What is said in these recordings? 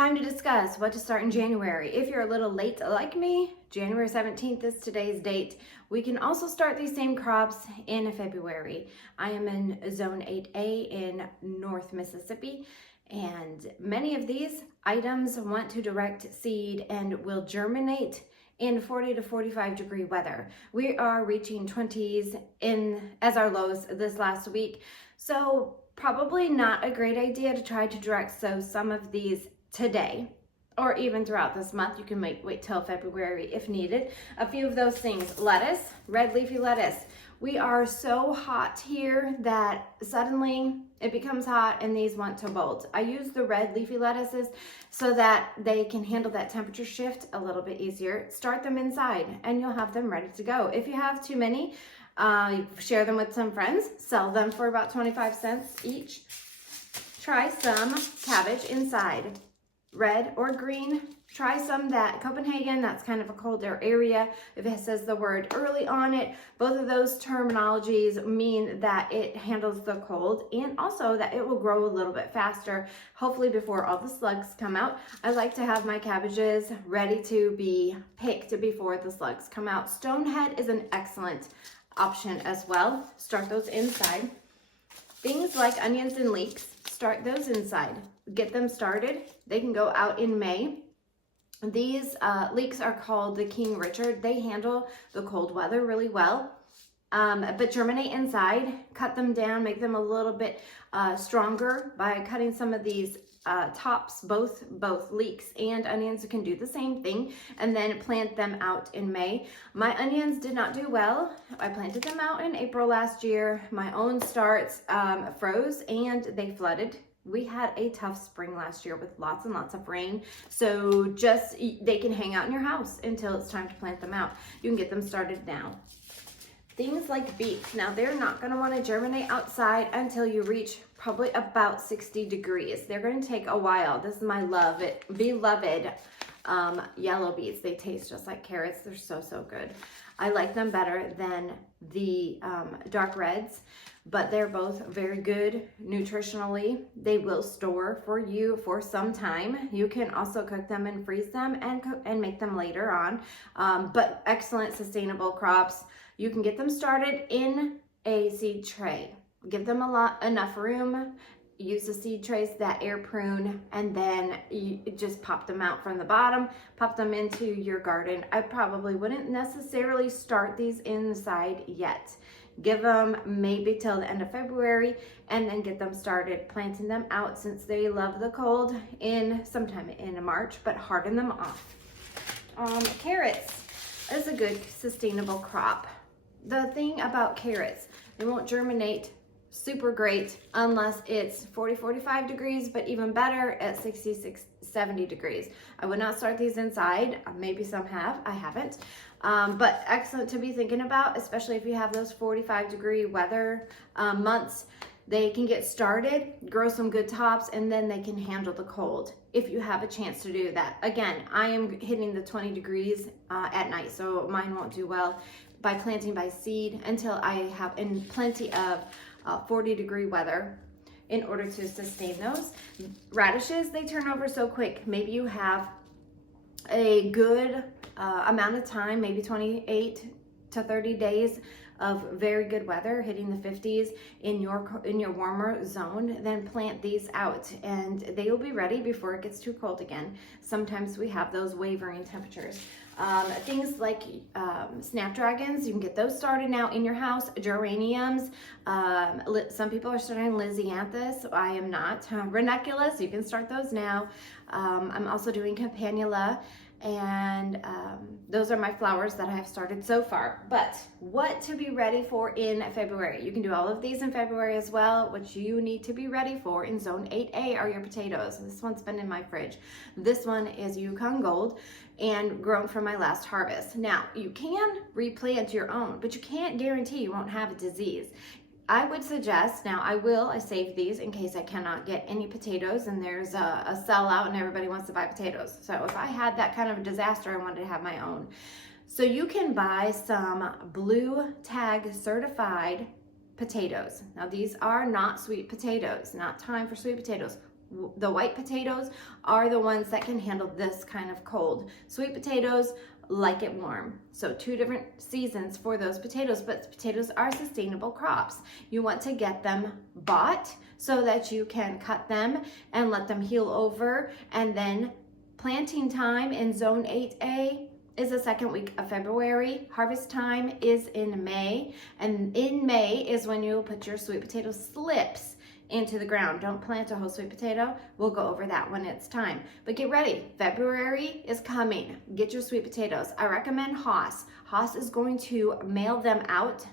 Time to discuss what to start in January. If you're a little late like me, January 17th is today's date. We can also start these same crops in February. I am in Zone 8A in North Mississippi, and many of these items want to direct seed and will germinate in 40 to 45 degree weather. We are reaching 20s as our lows this last week, so probably not a great idea to try to direct sow some of these today or even throughout this month. You can wait till February if needed. A few of those things: lettuce, red leafy lettuce. We are so hot here that suddenly it becomes hot and these want to bolt. I use the red leafy lettuces so that they can handle that temperature shift a little bit easier. Start them inside and you'll have them ready to go. If you have too many, you share them with some friends, sell them for about 25 cents each. Try some cabbage inside, red or green. Try some that Copenhagen, that's kind of a colder area. If it says the word early on it, both of those terminologies mean that it handles the cold and also that it will grow a little bit faster, hopefully before all the slugs come out. I like to have my cabbages ready to be picked before the slugs come out. Stonehead is an excellent option as well. Start those inside. Things like onions and leeks, start those inside. Get them started. They can go out in May. These leeks are called the King Richard. They handle the cold weather really well, but germinate inside. Cut them down, make them a little bit stronger by cutting some of these tops. Both leeks and onions can do the same thing, and then plant them out in May. My onions did not do well. I planted them out in April last year. My own starts froze and they flooded. We had a tough spring last year with lots and lots of rain, so they can hang out in your house until it's time to plant them out. You can get them started now. Things like beets. Now, they're not going to want to germinate outside until you reach probably about 60 degrees. They're going to take a while. This is my beloved yellow beets. They taste just like carrots. They're so good. I like them better than the dark reds, but they're both very good nutritionally. They will store for you for some time. You can also cook them and freeze them and make them later on, but excellent sustainable crops. You can get them started in a seed tray. Give them enough room. Use the seed trays that air prune, and then you just pop them out from the bottom, pop them into your garden. I probably wouldn't necessarily start these inside yet. Give them maybe till the end of February and then get them started planting them out, since they love the cold, in sometime in March, but harden them off. Carrots is a good sustainable crop. The thing about carrots, they won't germinate super great unless it's 40-45 degrees, but even better at 60-70 degrees. I would not start these inside. Maybe some have, I haven't, but excellent to be thinking about, especially if you have those 45 degree weather months. They can get started, grow some good tops, and then they can handle the cold if you have a chance to do that. Again, I am hitting the 20 degrees at night, so mine won't do well by planting by seed until I have in plenty of 40 degree weather in order to sustain those. Radishes, they turn over so quick. Maybe you have a good amount of time, maybe 28 to 30 days of very good weather hitting the 50s in your warmer zone. Then plant these out and they will be ready before it gets too cold again. Sometimes we have those wavering temperatures. Things like snapdragons, you can get those started now in your house. Geraniums, some people are starting Lisianthus. I am not. Ranunculus, you can start those now. I'm also doing Campanula, and those are my flowers that I have started so far. But what to be ready for in February? You can do all of these in February as well. What you need to be ready for in Zone 8A are your potatoes. This one's been in my fridge. This one is Yukon Gold and grown from my last harvest. Now, you can replant your own, but you can't guarantee you won't have a disease. I would suggest, now I save these in case I cannot get any potatoes and there's a sellout and everybody wants to buy potatoes. So if I had that kind of a disaster, I wanted to have my own. So you can buy some blue tag certified potatoes. Now these are not sweet potatoes, not time for sweet potatoes. The white potatoes are the ones that can handle this kind of cold. Sweet potatoes like it warm. So 2 different seasons for those potatoes, but potatoes are sustainable crops. You want to get them bought so that you can cut them and let them heal over, and then planting time in zone 8A is the second week of February. Harvest time is in May, and in May is when you'll put your sweet potato slips into the ground. Don't plant a whole sweet potato. We'll go over that when it's time. But get ready. February is coming. Get your sweet potatoes. I recommend Haas. Haas is going to mail them out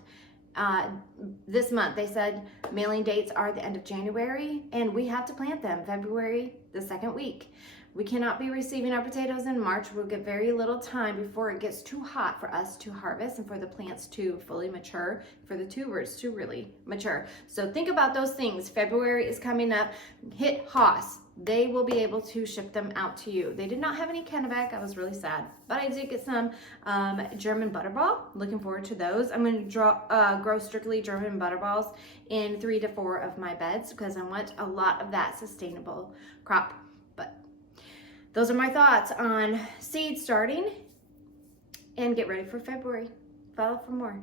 this month. They said mailing dates are the end of January, and we have to plant them February, the second week. We cannot be receiving our potatoes in March. We'll get very little time before it gets too hot for us to harvest and for the plants to fully mature, for the tubers to really mature. So think about those things. February is coming up. Hit Haas. They will be able to ship them out to you. They did not have any Kennebec. I was really sad, but I did get some German Butterball. Looking forward to those. I'm going to grow strictly German Butterballs in 3 to 4 of my beds because I want a lot of that sustainable crop. But those are my thoughts on seed starting, and get ready for February. Follow for more.